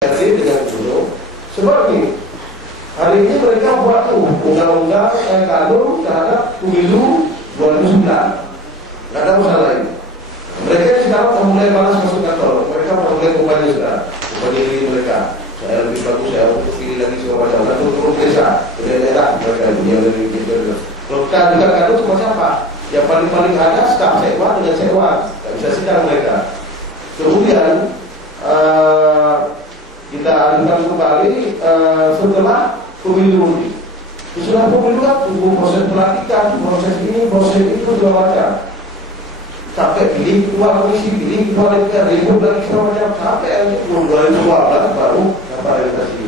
dengan guru. Sebab ini hari ini mereka buat undang-undang kanun terhadap pemilu 2009. Nggak ada masalah ini. Mereka sekarang mulai malas masuk kantor. Mereka mulai kumpulnya sudah kumpulnya mereka. Saya lebih bagus, saya untuk pilih lagi segala macam. Dan turun desa, ke daerah mereka yang lebih gitu. Kalau kita juga kanun cuma siapa? Yang paling ada staf sewa dengan sewa. Nggak bisa sidang mereka. Kemudian kita ajukan kembali setelah pemilu. Setelah pemilu kan tunggu proses pelantikan, proses ini, proses itu segala macam. Sampai pilih ketua komisi, pilih ketua DPR, ribut lagi segala macam. Sampai tahun 2012 baru dapat realisasi.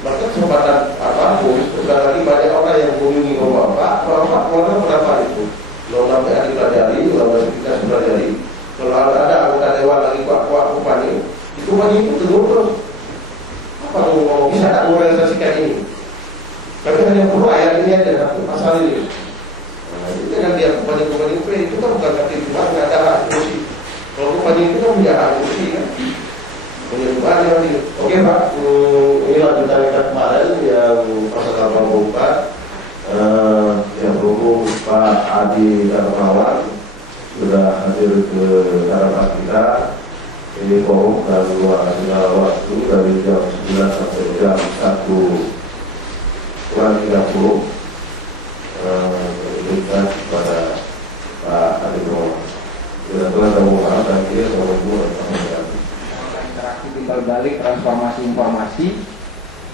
Maka kesempatan apapun, sekarang lagi banyak orang yang mengunjungi Bapak keluarga pendapat itu. Kalau sampai ada dipelajari, kalau kita pelajari. Kalau ada anggota dewan lagi kuat-kuat kupani, itu banyak itu tegur terus. Apa mau bisa tak merealisasikan ini? Tapi hanya perlu ayat ini aja, satu pasal ini. Nah, itu dengan dia kupani itu kan bukan kata itu, nggak ada hak kursi. Kalau kupani itu kan punya hak kursi kan. Punya kupani nanti. Oke Pak, ini lanjutan kita kemarin yang pasal 84 yang berhubung Pak Adi Darmawan sudah hadir ke hadapan kita. Ini forum dan luasnya waktu dari jam 9 sampai jam 1 kurang 30 diberikan kepada Pak Adi Darmawan. Kita telah terbuka dan dia terhubung dengan interaksi timbal balik transformasi informasi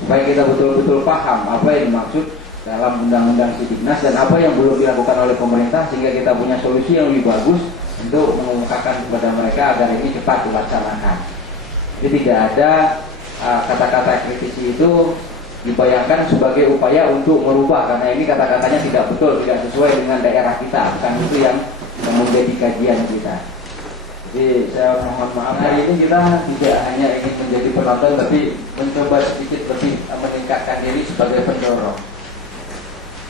supaya kita betul-betul paham apa yang dimaksud dalam undang-undang Sidiknas dan apa yang belum dilakukan oleh pemerintah sehingga kita punya solusi yang lebih bagus untuk mengungkapkan kepada mereka agar ini cepat dilaksanakan. Jadi tidak ada kata-kata kritisi itu dibayangkan sebagai upaya untuk merubah karena ini kata-katanya tidak betul, tidak sesuai dengan daerah kita, bukan itu yang menjadi kajian kita. Jadi saya mohon maaf, hari ini kita tidak hanya ingin menjadi penonton tapi mencoba sedikit lebih meningkatkan diri sebagai pendorong.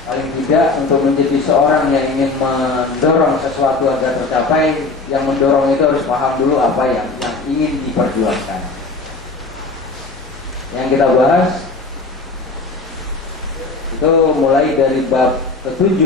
Paling tidak untuk menjadi seorang yang ingin mendorong sesuatu agar tercapai, yang mendorong itu harus paham dulu apa yang ingin diperjuangkan. Yang kita bahas itu mulai dari bab ke-7.